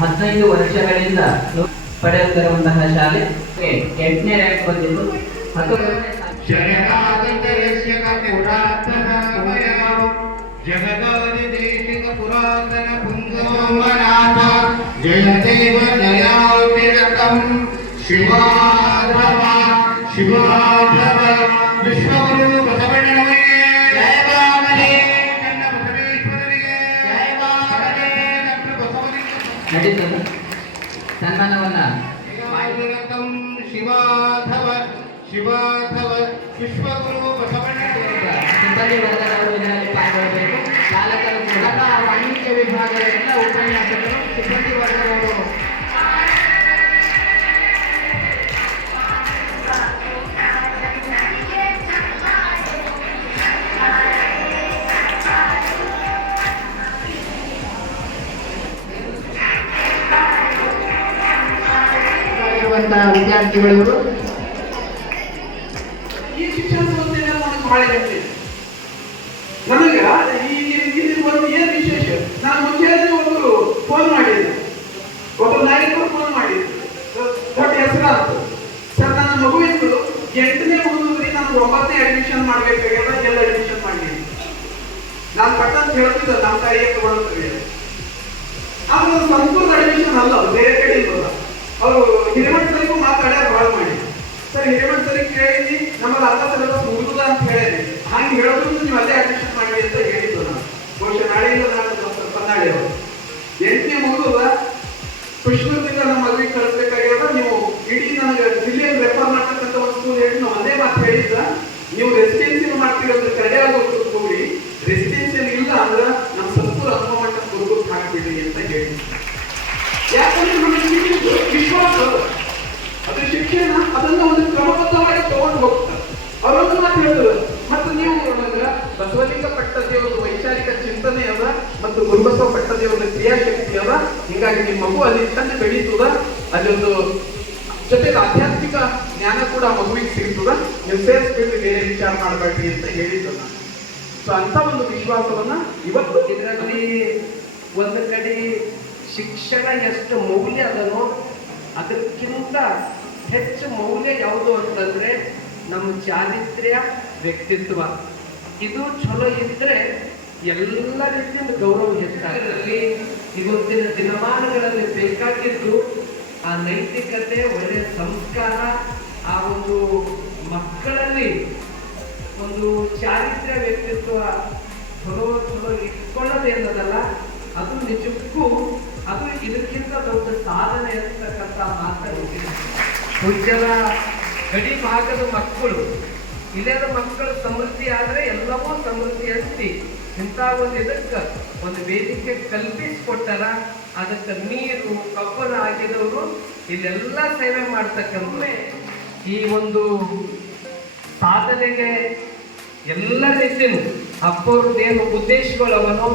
15 ವರ್ಷಗಳಿಂದ ಪಡೆಯುತ್ತಿರುವಂತಹ ಶಾಲೆ 8ನೇ ರ್ಯಾಂಕ್ ಬಂದಿದ್ದು. ಜಗದಾದಿದೇಶಿಕ ಪುರಾತನ ಪುಂಗವನಾಥ ಜಯ ದೇವ ಜಯಾತಿರಕಂ ಶಿವಾಧವ ಶಿವಾಧವ ವಿಶ್ವಗುರು ಬಸವಣ್ಣನವರಿಗೆ ಜಯ ಬಾಬನೇ ನನ್ನ ಬಸವೇಶ್ವರರಿಗೆ ಜಯ ಬಾಬನೇ ಡಾಕ್ಟರ್ ಬಸವಲಿಂಗ ನಡೀತದೆ ಸನ್ಮಾನವನ್ನ ಶಿವಾತಿರಕಂ ಶಿವಾಧವ ಶಿವಾಧವ ವಿಶ್ವಗುರು ಬಸವಣ್ಣ ಸಿಬ್ಬಂದಿ ವರ್ಗದವರು ಇದರಲ್ಲಿ ಪಾಲ್ಗೊಳ್ಳಬೇಕು. ಚಾಲಕರು ಕೂಡ ವಾಣಿಜ್ಯ ವಿಭಾಗದ ಎಲ್ಲ ಉಪನ್ಯಾಸಕರು ಸಿಬ್ಬಂದಿ ವರ್ಗದವರು ವಿದ್ಯಾರ್ಥಿಗಳು ಈ ಶಿಕ್ಷಣ ಸಂಸ್ಥೆಯಲ್ಲಿ ನನಗೆ ಬಹಳ ಹೆಮ್ಮೆ. ನನಗೆ ಒಂದು ಏನು ವಿಶೇಷ, ನಾನು ಮುಂಚೆ ಒಂದು ಫೋನ್ ಮಾಡಿದ್ದೆ, ಒಬ್ಬ ನಾಯಕರು ಫೋನ್ ಮಾಡಿದ್ರು, ದೊಡ್ಡ ಹೆಸರಾಯ್ತು ಸರ್, ನನ್ನ ಮಗುವಿಂದು 8ನೇ ಮುಗಿದ್ರಿ, ನಾನು 9ನೇ ಅಡ್ಮಿಷನ್ ಮಾಡ್ಬೇಕಾಗ್ಯದ, ಎಲ್ಲ ಅಡ್ಮಿಷನ್ ಮಾಡಿದ್ದೀನಿ. ನಾನು ಪಟ್ಟಂತ ಹೇಳ್ತಿದ್ದ ನಮ್ಮ ತಾಯಿಗೆ ತಗೊಳ್ತೇವೆ. ಆದ್ರೆ ಅದು ಸಂಪೂರ್ಣ ಅಡ್ಮಿಷನ್ ಅಲ್ಲ, ಅದು ಬೇರೆ ಕಡೆ ಇಲ್ಲಲ್ಲ. ಅವರು ಹಿರೇಮಠರಿಗೂ ಮಾತಾಡ್ಯಾರ ಭಾಳ ಮಾಡಿ. ಸರ್ ಹಿರೇಮಠರಿಗೆ ಕೇಳಿದ್ವಿ, ನಮ್ಮಲ್ಲಿ ಅರ್ಧ ಸಿಲೆಬಸ್ ಮುಗಿದ ಅಂತ ಹೇಳಿದ್ವಿ. ಹಂಗೆ ಹೇಳೋದ್ರಿಂದ ನೀವು ಅಲ್ಲೇ ಅಡ್ಮಿಷನ್ ಮಾಡಿ ಅಂತ ಹೇಳಿದ್ದು ನಾನು. ಬಹುಶಃ ನಾಳೆಯಿಂದ ನಾನು ಪನ್ನಾಳಿ ಅವರು 8ನೇ ಮುಗಿದ ಕೃಷ್ಣದಿಂದ ನಮ್ಮ ಮದುವೆಗೆ ಕಳಿಸ್ಬೇಕಾಗ್ಯದ. ನೀವು ಇಡೀ ನನಗೆ ಜಿಲ್ಲೆಯಲ್ಲಿ ರೆಫರ್ ಮಾಡ್ತಕ್ಕಂಥ ಒಂದು ಸ್ಕೂಲ್ ಹೇಳಿ ನಾವು ಅದೇ ಮಾತು ಹೇಳಿದ್ದ. ನೀವು ರೆಸಿಡೆನ್ಸಿಯಲ್ ಮಾಡ್ತೀವಿ ಅಂದ್ರೆ ಕಡೆ ಆಗೋದು ಹೋಗಿ, ರೆಸಿಡೆನ್ಸಿಯಲ್ ಇಲ್ಲ ಅಂದ್ರೆ ನಮ್ಮ ಸಂಪೂರ್ಣ ಹನುಮಮಠ ಗುರುಗುರು ಹಾಕ್ಬಿಡ್ರಿ ಅಂತ ಹೇಳಿ. ಯಾಕಂದ್ರೆ ನಮಗೆ ವಿಶ್ವಾಸ, ಅದು ಶಿಕ್ಷಣ, ಅದನ್ನ ಒಂದು ಕ್ರಮಬದ್ಧವಾಗಿ ತಗೊಂಡು ಹೋಗ್ತಾರೆ. ಅವರೊಂದು ಮಾತು ಹೇಳ್ತಾರೆ, ಮತ್ತು ನೀವು ನನಗೆ ಬಸವಲಿಂಗ ಪಟ್ಟದೇವರ ವೈಚಾರಿಕ ಚಿಂತನೆ ಅದ ಮತ್ತು ಗುರುಬಸವ ಪಟ್ಟದೇವರ ಕ್ರಿಯಾಶಕ್ತಿ ಅದ. ಹೀಗಾಗಿ ನಿಮ್ಮ ಮಗು ಅಲ್ಲಿ ತಂದು ಬೆಳೀತದ, ಅಲ್ಲೊಂದು ಜೊತೆಗೆ ಆಧ್ಯಾತ್ಮಿಕ ಜ್ಞಾನ ಕೂಡ ಮಗುವಿಗೆ ಸಿಗ್ತದ. ನೀವು ಸೇರಿಸ್ಬಿಟ್ಟು ಬೇರೆ ವಿಚಾರ ಮಾಡಬೇಡ್ರಿ ಅಂತ ಹೇಳಿದ್ದು ನಾನು. ಸೊ ಅಂತ ಒಂದು ವಿಶ್ವಾಸವನ್ನ ಇವತ್ತು ಇದರಲ್ಲಿ ಒಂದು ಕಡೆ ಶಿಕ್ಷಣ ಎಷ್ಟು ಮೌಲ್ಯ ಅದನೋ ಅದಕ್ಕಿಂತ ಹೆಚ್ಚು ಮೌಲ್ಯ ಯಾವುದು ಅಂತಂದ್ರೆ ನಮ್ಮ ಚಾರಿತ್ರ್ಯ, ವ್ಯಕ್ತಿತ್ವ. ಇದು ಚಲೋ ಇದ್ರೆ ಎಲ್ಲ ರೀತಿಯಿಂದ ಗೌರವ ಹೆಚ್ಚಾಗಲಿ. ಇವತ್ತಿನ ದಿನಮಾನಗಳಲ್ಲಿ ಬೇಕಾಗಿದ್ದು ಆ ನೈತಿಕತೆ, ಒಳ್ಳೆಯ ಸಂಸ್ಕಾರ, ಆ ಒಂದು ಮಕ್ಕಳಲ್ಲಿ ಒಂದು ಚಾರಿತ್ರ್ಯ, ವ್ಯಕ್ತಿತ್ವ ಚಲೋ ಇಟ್ಕೊಳ್ಳೋದೇನದಲ್ಲ, ಅದು ನಿಜಕ್ಕೂ ಅದು ಇದಕ್ಕಿಂತ ದೊಡ್ಡ ಸಾಧನೆ ಅಂತಕ್ಕಂಥ ಮಾತಾಡ್ತೀನಿ. ಪೂಜ್ಯರ ಗಡಿ ಭಾಗದ ಮಕ್ಕಳು, ಇಲ್ಲದ ಮಕ್ಕಳು ಸಮೃದ್ಧಿ ಆದರೆ ಎಲ್ಲವೂ ಸಮೃದ್ಧಿ ಅಂತಿ. ಇಂಥ ಒಂದು ಇದಕ್ಕೆ ಒಂದು ವೇದಿಕೆ ಕಲ್ಪಿಸಿಕೊಟ್ಟಾರ. ಅದಕ್ಕೆ ನೀರು ಕಬ್ಬರ ಆಗಿದವರು ಇಲ್ಲೆಲ್ಲ ಸೇವೆ ಮಾಡ್ತಕ್ಕಂಥ ಈ ಒಂದು ಸಾಧನೆಗೆ ಎಲ್ಲ ರೀತಿಯೂ ಅಪ್ಪವ್ರದ್ದೇನು ಉದ್ದೇಶಗಳವನೋ,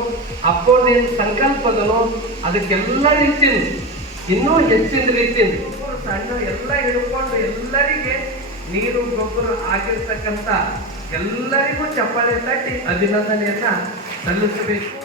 ಅಪ್ಪವ್ರದ್ದೇನು ಸಂಕಲ್ಪದನೋ, ಅದಕ್ಕೆಲ್ಲ ರೀತಿಯೂ ಇನ್ನೂ ಹೆಚ್ಚಿನ ರೀತಿಯಿಂದ ಸಣ್ಣ ಎಲ್ಲ ಹಿಡ್ಕೊಂಡು ಎಲ್ಲರಿಗೆ ನೀರು ಗೊಬ್ಬರ ಆಗಿರ್ತಕ್ಕಂಥ ಎಲ್ಲರಿಗೂ ಚಪ್ಪಾಳೆ ತಟ್ಟಿ ಅಭಿನಂದನೆಯನ್ನ ಸಲ್ಲಿಸಬೇಕು.